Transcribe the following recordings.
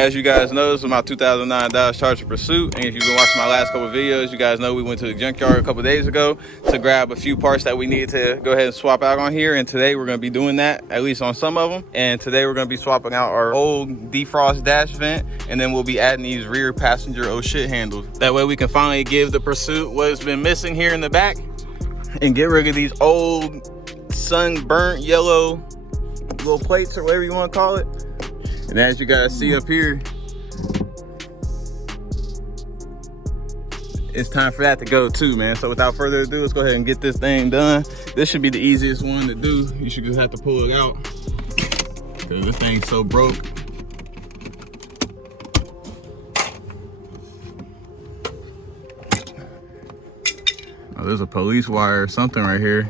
As you guys know, this is my 2009 Dodge Charger Pursuit, and if you've been watching my last couple of videos, you guys know we went to the junkyard a couple days ago to grab a few parts that we needed to go ahead and swap out on here, and today we're going to be doing that, at least on some of them. And today we're going to be swapping out our old defrost dash vent, and then we'll be adding these rear passenger oh shit handles. That way we can finally give the Pursuit what's been missing here in the back and get rid of these old sunburnt yellow little plates or whatever you want to call it. And as you guys see up here, it's time for that to go too, man. So without further ado, let's go ahead and get this thing done. This should be the easiest one to do. You should just have to pull it out because this thing's so broke. Oh, there's a police wire or something right here.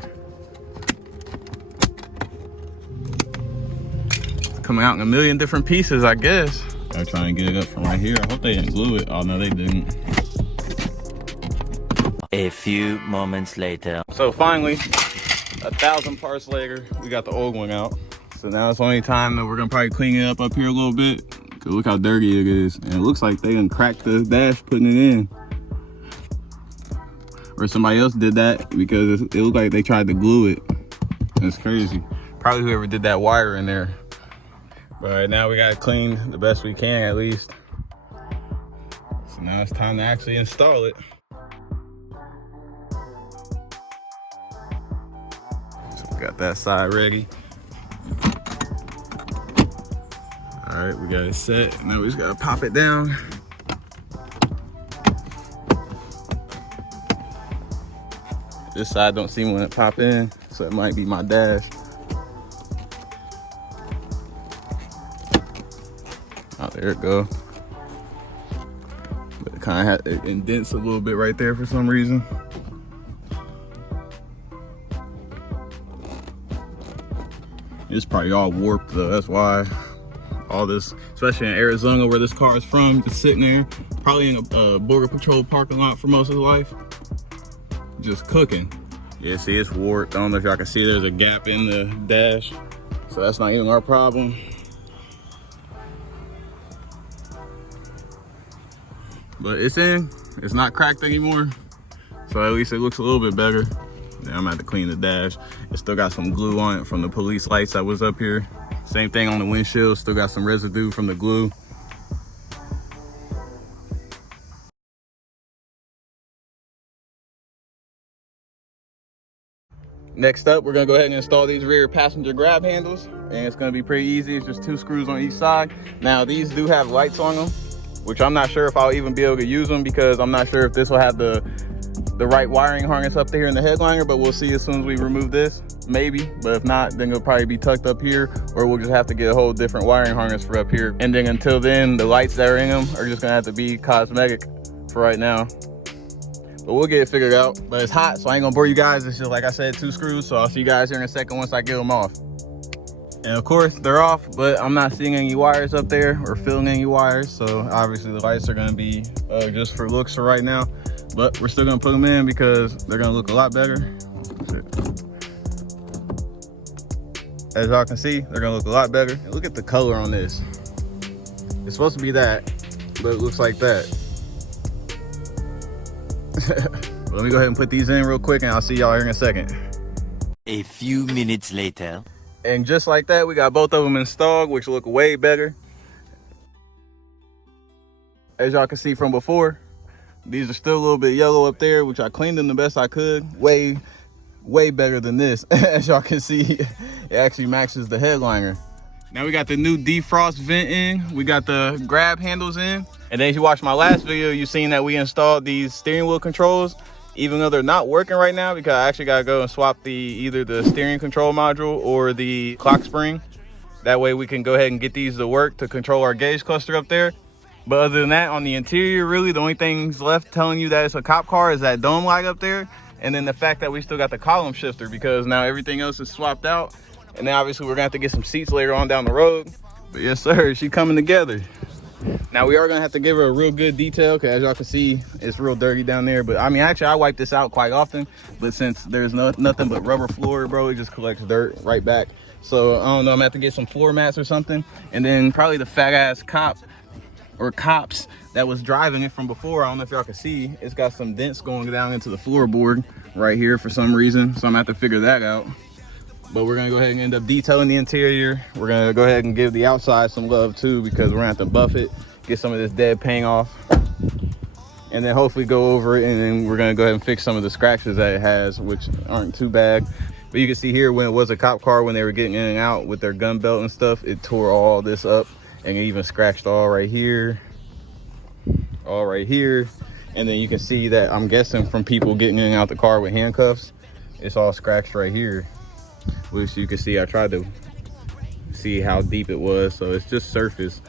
Coming out in a million different pieces, I guess. I'm trying to get it up from right here. I hope they didn't glue it. Oh no, they didn't. A few moments later. So finally, 1,000 parts later, we got the old one out. So now it's the only time that we're gonna probably clean it up here a little bit. Cause look how dirty it is. And it looks like they done cracked the dash putting it in. Or somebody else did that because it looked like they tried to glue it. That's crazy. Probably whoever did that wire in there. But right now we got it cleaned the best we can at least. So now it's time to actually install it. So we got that side ready. All right, we got it set. Now we just gotta pop it down. This side don't seem when it pop in, so it might be my dash. Oh, there it go. But it kind of it indents a little bit right there for some reason. It's probably all warped though. That's why all this, especially in Arizona where this car is from, just sitting there, probably in a border patrol parking lot for most of his life, just cooking. Yeah, see, it's warped. I don't know if y'all can see there's a gap in the dash, so that's not even our problem. But it's in, it's not cracked anymore. So at least it looks a little bit better. Then I'm gonna have to clean the dash. It still got some glue on it from the police lights that was up here. Same thing on the windshield, still got some residue from the glue. Next up, we're gonna go ahead and install these rear passenger grab handles. And it's gonna be pretty easy, it's just 2 screws on each side. Now these do have lights on them, which I'm not sure if I'll even be able to use them because I'm not sure if this will have the right wiring harness up there in the headliner, but we'll see as soon as we remove this, maybe. But if not, then it'll probably be tucked up here, or we'll just have to get a whole different wiring harness for up here. And then until then, the lights that are in them are just gonna have to be cosmetic for right now. But we'll get it figured out. But it's hot, so I ain't gonna bore you guys. It's just, like I said, 2 screws, so I'll see you guys here in a second once I get them off. And of course they're off, but I'm not seeing any wires up there or feeling any wires. So obviously the lights are gonna be just for looks for right now, but we're still gonna put them in because they're gonna look a lot better. As y'all can see, they're gonna look a lot better. And look at the color on this. It's supposed to be that, but it looks like that. Let me go ahead and put these in real quick and I'll see y'all here in a second. A few minutes later. And just like that, we got both of them installed, which look way better. As y'all can see from before, these are still a little bit yellow up there, which I cleaned them the best I could. Way better than this. As y'all can see, it actually matches the headliner. Now we got the new defrost vent in. We got the grab handles in. And then if you watched my last video, you seen that we installed these steering wheel controls, even though they're not working right now because I actually gotta go and swap either the steering control module or the clock spring. That way we can go ahead and get these to work to control our gauge cluster up there. But other than that, on the interior, really the only things left telling you that it's a cop car is that dome light up there. And then the fact that we still got the column shifter because now everything else is swapped out. And then obviously we're gonna have to get some seats later on down the road. But yes sir, she's coming together. Now we are gonna have to give her a real good detail because as y'all can see, it's real dirty down there. But I mean, actually I wipe this out quite often, but since there's nothing but rubber floor, bro, it just collects dirt right back. So I don't know, I'm gonna have to get some floor mats or something. And then probably the fat ass cop or cops that was driving it from before. I don't know if y'all can see, it's got some dents going down into the floorboard right here for some reason. So I'm gonna have to figure that out. But we're gonna go ahead and end up detailing the interior. We're gonna go ahead and give the outside some love too, because we're gonna have to buff it, get some of this dead paint off, and then hopefully go over it, and then we're gonna go ahead and fix some of the scratches that it has, which aren't too bad. But you can see here, when it was a cop car, when they were getting in and out with their gun belt and stuff, it tore all this up, and it even scratched all right here, and then you can see that, I'm guessing from people getting in and out the car with handcuffs, it's all scratched right here, which you can see. I tried to see how deep it was, so it's just surface,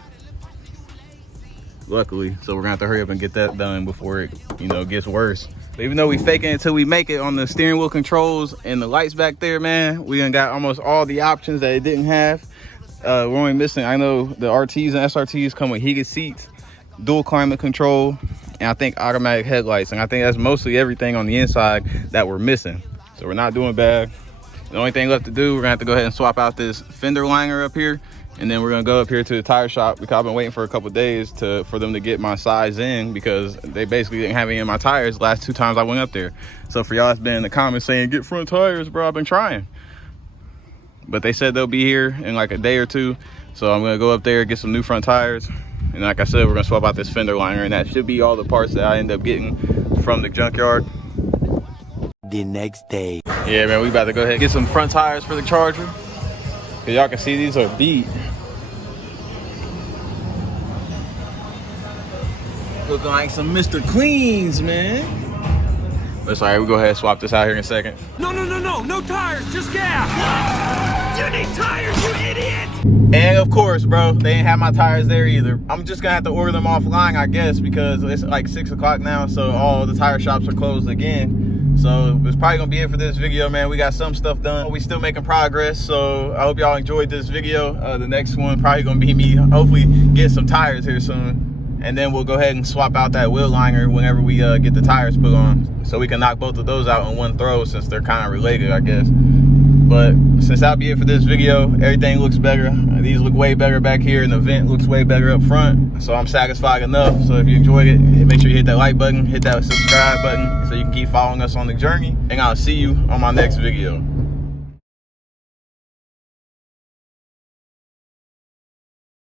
luckily. So we're gonna have to hurry up and get that done before it, you know, gets worse. But even though we faking it until we make it on the steering wheel controls and the lights back there, man, we done got almost all the options that it didn't have. We're only missing, I know the RTs and SRTs come with heated seats, dual climate control, and I think automatic headlights. And I think that's mostly everything on the inside that we're missing. So we're not doing bad. The only thing left to do, we're gonna have to go ahead and swap out this fender liner up here, and then we're gonna go up here to the tire shop, because I've been waiting for a couple days for them to get my size in, because they basically didn't have any in my tires the last 2 times I went up there. So for y'all that's been in the comments saying, get front tires, bro, I've been trying. But they said they'll be here in like a day or 2. So I'm gonna go up there, get some new front tires. And like I said, we're gonna swap out this fender liner, and that should be all the parts that I end up getting from the junkyard. The next day. Yeah, man, we about to go ahead and get some front tires for the Charger. Cause y'all can see these are beat. Looking like some Mr. Cleans, man. But it's all right, we'll go ahead and swap this out here in a second. No tires, just gas. You need tires, you idiot. And of course, bro, they ain't have my tires there either. I'm just gonna have to order them offline, I guess, because it's like 6 o'clock now, so all the tire shops are closed again. So it's probably gonna be it for this video, man. We got some stuff done. We still making progress, so I hope y'all enjoyed this video. The next one probably gonna be me hopefully get some tires here soon, and then we'll go ahead and swap out that wheel liner whenever we get the tires put on, so we can knock both of those out in one throw, since they're kind of related, I guess. But since that'll be it for this video, everything looks better. These look way better back here, and the vent looks way better up front. So I'm satisfied enough. So if you enjoyed it, make sure you hit that like button, hit that subscribe button, so you can keep following us on the journey. And I'll see you on my next video.